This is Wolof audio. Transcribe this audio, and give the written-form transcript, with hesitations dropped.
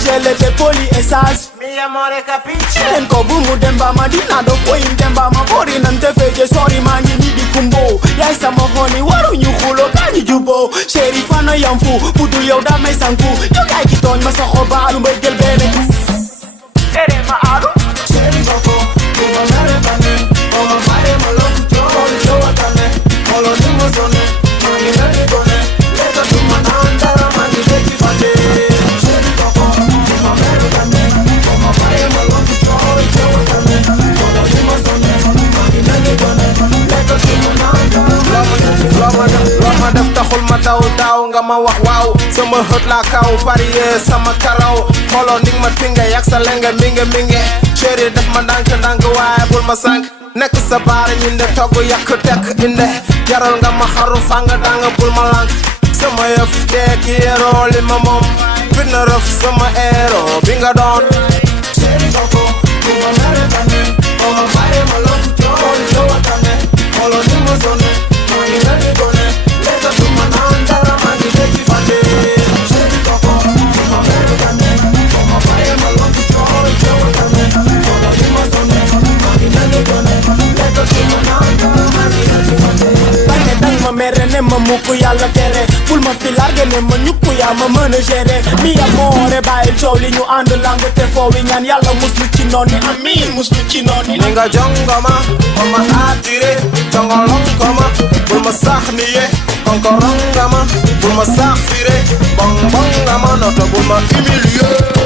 Angele te poli e sas Mi amore capisce En ko bumu demba madina do koyin demba ma bori nante feje sorry mangi ni di kumbo Yai sama honey waru nyu khulo kanyi jubo Sheri fana yamfu Pudu yow da may sanku Yow yai ki ton ma sa khoba Lu mbay gel bene Ere ma alu Sheri koko Kuma mere bane Oma mare maloku chori chowa kame Molo nimo zone Mangi nani gone Leta tuma naandara mangi deki fate Sheri koko Kuma mere bane Oma mare maloku chori chowa kame Molo nimo zone Mangi nani gone Leta tuma naandara Loma def taxul ma daw daw nga ma wax waaw sama hët la kaw pariye sama karaw xolo ning ma tinga yak sa lenga minge chéri def ma ndànk waaye bul ma sànk nekk sa baara ñinde togg yak tek inde jaral nga ma xaru fanga danga bul ma lank sama yëf teeki yeroo li ma moom fitna rëf sama ero bi nga doon chéri koko ku ma mere tane o ma bare ma lokk coori jowa tane xolo ning ma sonne maa ngi nani gone leta tuma naan dara maa ngi dëkki fande chéri koko ku ma mere tane o ma bare ma lokk coori jowa tane xolo ning ma sonne maa ngi nani gone leta tuma naan dara maa ngi dëkki fande Bane dang ma mere ne ma muku yàlla tere Bul ma fi large ne ma ñukku yaa ma mën a gérer Mi amore bàyyil coow li ñu ànd lang te foowi ñaan yàlla muslu ci noon yi amiin muslu ci noon yi Ninga jongoma, oma atire, jongolong koma, bul ma sax niye, konkorongama, bul ma sax fire, bong bongama, noto bul ma humilier.